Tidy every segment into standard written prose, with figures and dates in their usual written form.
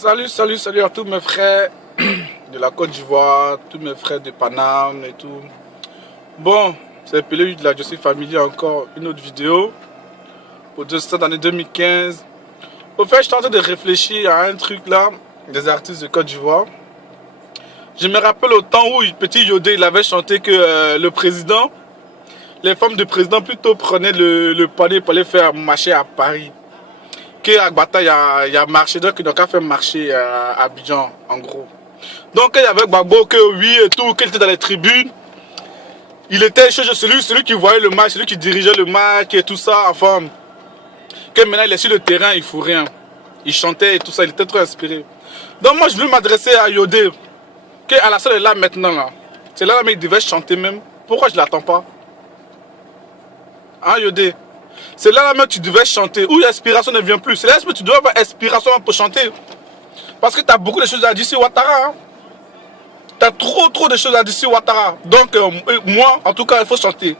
Salut à tous mes frères de la Côte d'Ivoire, tous mes frères de Paname et tout. Bon, c'est Pelé de la Joseph Family, encore une autre vidéo pour cette année 2015. Au fait, je suis en train de réfléchir à un truc là, des artistes de Côte d'Ivoire. Je me rappelle au temps où petit Yodé il avait chanté que le président, les femmes de président plutôt prenaient le panier pour aller faire marcher à Paris. À Gbata, il y a marché, donc il a fait marcher à Abidjan, en gros. Donc, il y avait Gbagbo, que oui, et tout, qu'il était dans les tribunes. Il était celui qui voyait le match, celui qui dirigeait le match et tout ça, enfin. Que maintenant, il est sur le terrain, il ne fout rien. Il chantait et tout ça, il était trop inspiré. Donc, moi, je voulais m'adresser à Yodé, que Alassane est là maintenant, là. C'est là, mais il devait chanter même. Pourquoi je ne l'attends pas? Hein, Yodé? C'est là même que tu devais chanter. Où l'inspiration ne vient plus. C'est là que tu dois avoir inspiration pour chanter. Parce que tu as beaucoup de choses à dire sur Ouattara. Hein? Tu as trop de choses à dire sur Ouattara. Donc, moi, en tout cas, il faut chanter.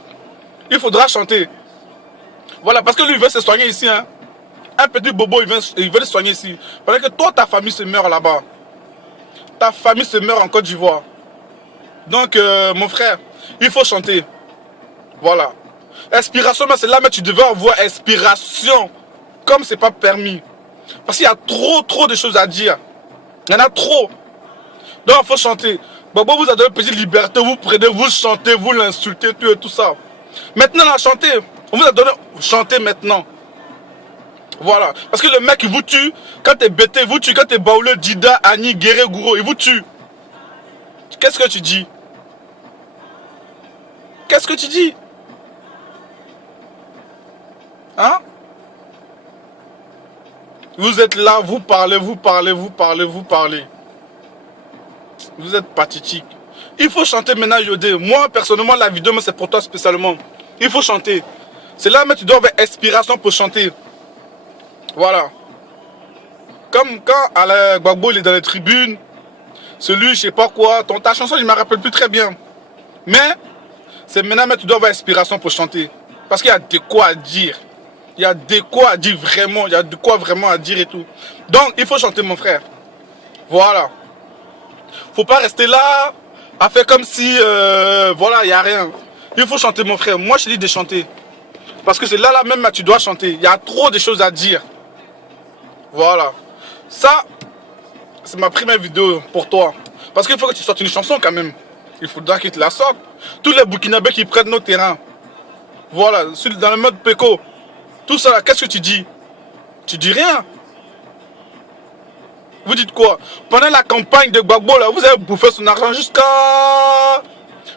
Il faudra chanter. Voilà, parce que lui, il veut se soigner ici. Hein? Un petit bobo, il veut se soigner ici. Parce que toi, ta famille se meurt là-bas. Ta famille se meurt en Côte d'Ivoire. Donc, mon frère, il faut chanter. Voilà. Inspiration, c'est là, mais tu devais avoir inspiration. Comme c'est pas permis. Parce qu'il y a trop de choses à dire. Il y en a trop. Donc il faut chanter. Bobo vous a donné une petite liberté. Vous prenez, vous chantez, vous l'insultez, tout ça. Maintenant, là, chantez. On vous a donné chanter maintenant. Voilà. Parce que le mec, il vous tue. Quand t'es bêté, il vous tue. Quand t'es Baoulé, Dida, Annie, Guéré, Gouro, il vous tue. Qu'est-ce que tu dis? Qu'est-ce que tu dis? Hein? Vous êtes là, vous parlez. Vous êtes pathétique. Il faut chanter maintenant, Yodé. Moi, personnellement, la vidéo, c'est pour toi spécialement. Il faut chanter. C'est là, mais tu dois avoir inspiration pour chanter. Voilà. Comme quand Alain Gbagbo, il est dans les tribunes. Celui, je sais pas quoi. Ta chanson, je ne me rappelle plus très bien. Mais, c'est maintenant, mais tu dois avoir inspiration pour chanter. Parce qu'il y a de quoi dire. Il y a de quoi dire vraiment. Il y a de quoi vraiment à dire et tout. Donc, il faut chanter, mon frère. Voilà. Faut pas rester là à faire comme si, voilà, il n'y a rien. Il faut chanter, mon frère. Moi, je te dis de chanter. Parce que c'est là même, tu dois chanter. Il y a trop de choses à dire. Voilà. Ça, c'est ma première vidéo pour toi. Parce qu'il faut que tu sortes une chanson quand même. Il faudra que tu la sortes. Tous les Burkinabés qui prennent nos terrains. Voilà, dans le mode Péco. Tout ça là, qu'est-ce que tu dis? Tu dis rien. Vous dites quoi? Pendant la campagne de Gbagbo, là, vous avez bouffé son argent jusqu'à...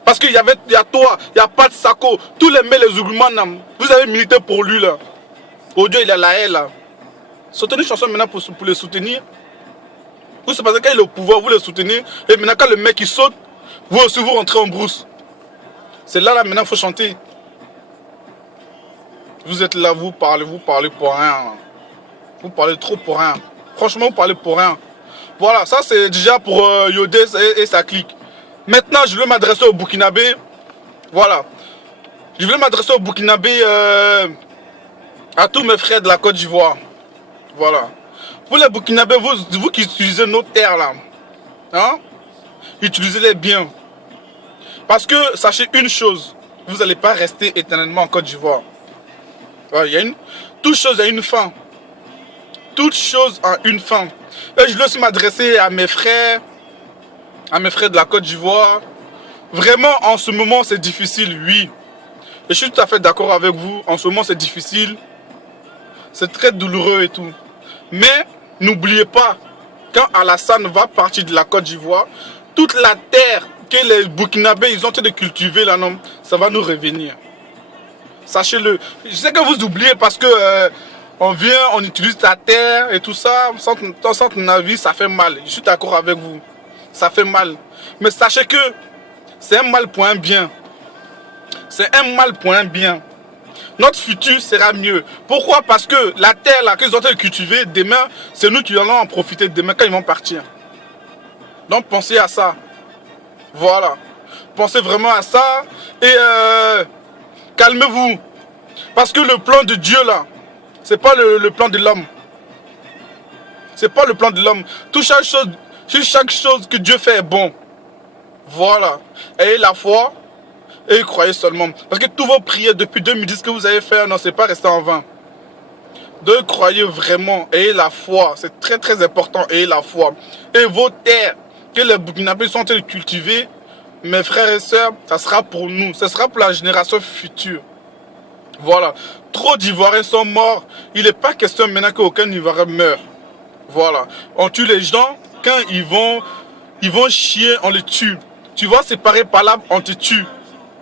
Parce qu'il y a toi, il n'y a pas de Sako. Tous les mails, les Ougoumans, vous avez milité pour lui, là. Oh Dieu, il a la haine, là. Sortez une chanson maintenant pour le soutenir. Vous, c'est parce qu'il est au pouvoir, vous le soutenez. Et maintenant, quand le mec, il saute, vous aussi, vous rentrez en brousse. C'est là, maintenant, il faut chanter. Vous êtes là, vous parlez pour rien. Vous parlez trop pour rien. Franchement, vous parlez pour rien. Voilà, ça c'est déjà pour Yodé et sa clique. Maintenant, je vais m'adresser au Burkinabé. Voilà. Je vais m'adresser au Burkinabé, à tous mes frères de la Côte d'Ivoire. Voilà. Vous les Burkinabés, vous qui utilisez nos terres là, hein, utilisez-les bien. Parce que sachez une chose, vous n'allez pas rester éternellement en Côte d'Ivoire. Voilà, toute chose a une fin. Toute chose a une fin. Et je veux aussi m'adresser à mes frères de la Côte d'Ivoire. Vraiment, en ce moment, c'est difficile, oui. Et je suis tout à fait d'accord avec vous. En ce moment, c'est difficile. C'est très douloureux et tout. Mais, n'oubliez pas, quand Alassane va partir de la Côte d'Ivoire, toute la terre que les Burkinabés, ils ont en train de cultiver là, non, ça va nous revenir. Sachez-le. Je sais que vous oubliez parce que on vient, on utilise la terre et tout ça, sans ton avis, ça fait mal. Je suis d'accord avec vous. Ça fait mal. Mais sachez que c'est un mal pour un bien. C'est un mal pour un bien. Notre futur sera mieux. Pourquoi? Parce que la terre là qu'ils ont cultivée, demain, c'est nous qui allons en profiter demain quand ils vont partir. Donc pensez à ça. Voilà. Pensez vraiment à ça. Et calmez-vous. Parce que le plan de Dieu là, c'est pas le plan de l'homme. C'est pas le plan de l'homme. Chaque chose que Dieu fait est bon. Voilà. Ayez la foi et croyez seulement. Parce que tous vos prières depuis 2010 que vous avez fait, non, c'est pas resté en vain. Donc croyez vraiment, ayez la foi. C'est très très important, ayez la foi. Et vos terres que les Burkinabés sont en train de cultiver, mes frères et sœurs, ça sera pour nous. Ça sera pour la génération future. Voilà. Trop d'Ivoiriens sont morts. Il n'est pas question maintenant qu'aucun Ivoirien meure. Voilà. On tue les gens. Quand ils vont chier, on les tue. Tu vas séparer par là, on te tue.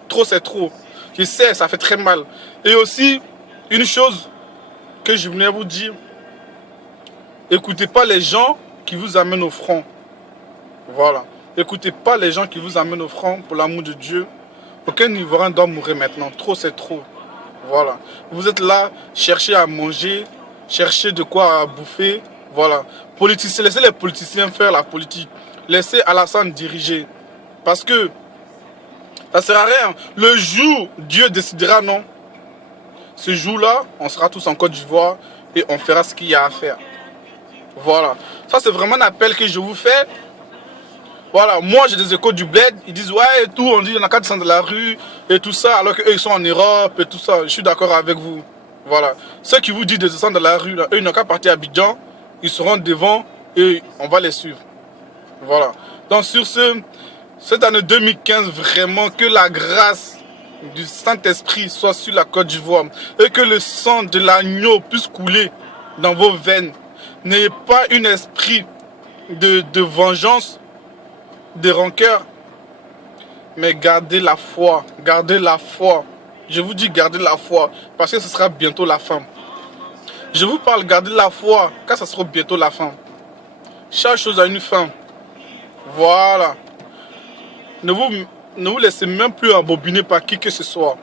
Trop, c'est trop. Je sais, ça fait très mal. Et aussi, une chose que je voulais vous dire. Écoutez pas les gens qui vous amènent au front. Voilà. Écoutez pas les gens qui vous amènent au front pour l'amour de Dieu. Aucun Ivoirien doit mourir maintenant. Trop, c'est trop. Voilà. Vous êtes là, cherchez à manger, cherchez de quoi bouffer. Voilà. Politiciens, laissez les politiciens faire la politique. Laissez Alassane diriger. Parce que ça ne sert à rien. Le jour, Dieu décidera, non. Ce jour-là, on sera tous en Côte d'Ivoire et on fera ce qu'il y a à faire. Voilà. Ça, c'est vraiment un appel que je vous fais. Voilà, moi j'ai des échos du bled, ils disent ouais et tout, on dit il y en a 400 de la rue et tout ça, alors qu'eux ils sont en Europe et tout ça, je suis d'accord avec vous. Voilà, ceux qui vous disent de descendre de la rue, là, eux ils n'ont qu'à partir à Abidjan, ils seront devant et on va les suivre. Voilà, donc sur cette année 2015, vraiment que la grâce du Saint-Esprit soit sur la Côte d'Ivoire et que le sang de l'agneau puisse couler dans vos veines. N'ayez pas un esprit de vengeance, de rancœur, mais gardez la foi, gardez la foi. Je vous dis gardez la foi, parce que ce sera bientôt la fin. Je vous parle gardez la foi, car ce sera bientôt la fin. Chaque chose a une fin. Voilà. Ne vous laissez même plus embobiner par qui que ce soit.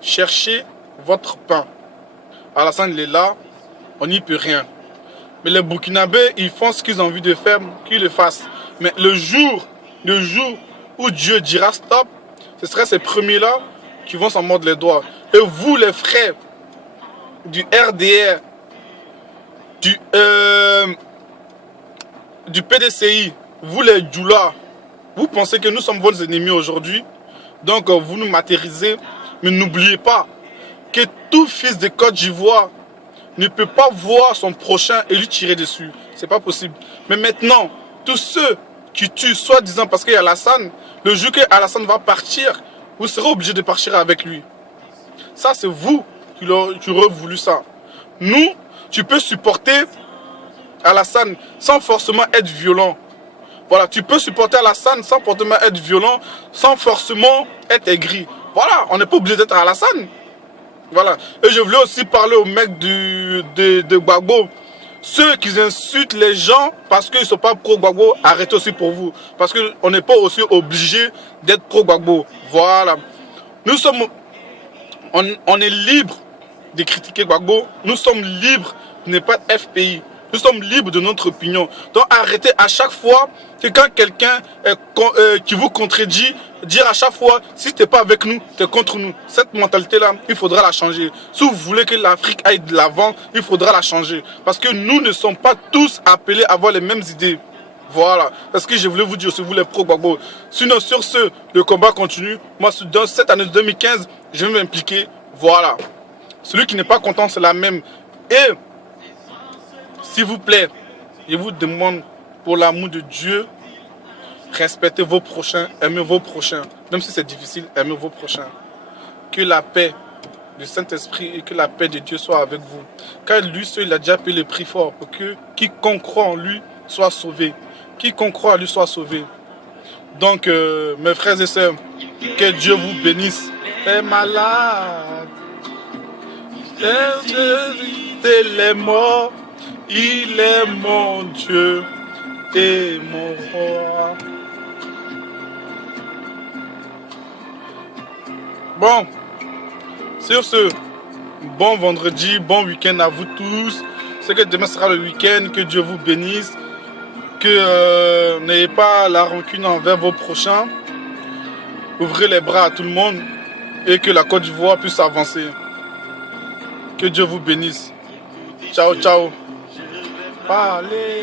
Cherchez votre pain. Alassane il est là, on n'y peut rien. Mais les Burkinabés, ils font ce qu'ils ont envie de faire, qu'ils le fassent. Mais le jour où Dieu dira stop, ce sera ces premiers-là qui vont s'en mordre les doigts. Et vous, les frères du RDR, du PDCI, vous les Djoula, vous pensez que nous sommes vos ennemis aujourd'hui. Donc vous nous matérisez. Mais n'oubliez pas que tout fils de Côte d'Ivoire ne peut pas voir son prochain et lui tirer dessus. C'est pas possible. Mais maintenant, tous ceux qui tuent, soi-disant parce qu'il y a Alassane, le jour que Alassane va partir, vous serez obligé de partir avec lui. Ça, c'est vous qui aurez voulu ça. Nous, tu peux supporter Alassane sans forcément être violent. Voilà, tu peux supporter Alassane sans forcément être violent, sans forcément être aigri. Voilà, on n'est pas obligé d'être Alassane. Voilà. Et je voulais aussi parler aux mecs de Gbagbo. Ceux qui insultent les gens parce qu'ils ne sont pas pro-Gbagbo, arrêtez aussi pour vous. Parce qu'on n'est pas aussi obligé d'être pro-Gbagbo. Voilà. Nous sommes... On est libre de critiquer Gbagbo. Nous sommes libres de ne pas être FPI. Nous sommes libres de notre opinion. Donc arrêtez à chaque fois que quand quelqu'un qui vous contredit, dire à chaque fois, si tu n'es pas avec nous, tu es contre nous. Cette mentalité-là, il faudra la changer. Si vous voulez que l'Afrique aille de l'avant, il faudra la changer. Parce que nous ne sommes pas tous appelés à avoir les mêmes idées. Voilà. Parce que je voulais vous dire, si vous voulez pro-Gbagbo. Sinon, sur ce, le combat continue. Moi, dans cette année 2015, je vais m'impliquer. Voilà. Celui qui n'est pas content, c'est la même. Et s'il vous plaît, je vous demande, pour l'amour de Dieu, respectez vos prochains, aimez vos prochains. Même si c'est difficile, aimez vos prochains. Que la paix du Saint-Esprit et que la paix de Dieu soit avec vous. Car lui seul, il a déjà payé le prix fort pour que quiconque croit en lui soit sauvé. Quiconque croit en lui soit sauvé. Donc, mes frères et sœurs, que Dieu vous bénisse. Les malades, les morts. Il est mon Dieu et mon roi. Bon, sur ce, bon vendredi, bon week-end à vous tous. C'est que demain sera le week-end, que Dieu vous bénisse. Que n'ayez pas la rancune envers vos prochains. Ouvrez les bras à tout le monde et que la Côte d'Ivoire puisse avancer. Que Dieu vous bénisse. Ciao, ciao. parler.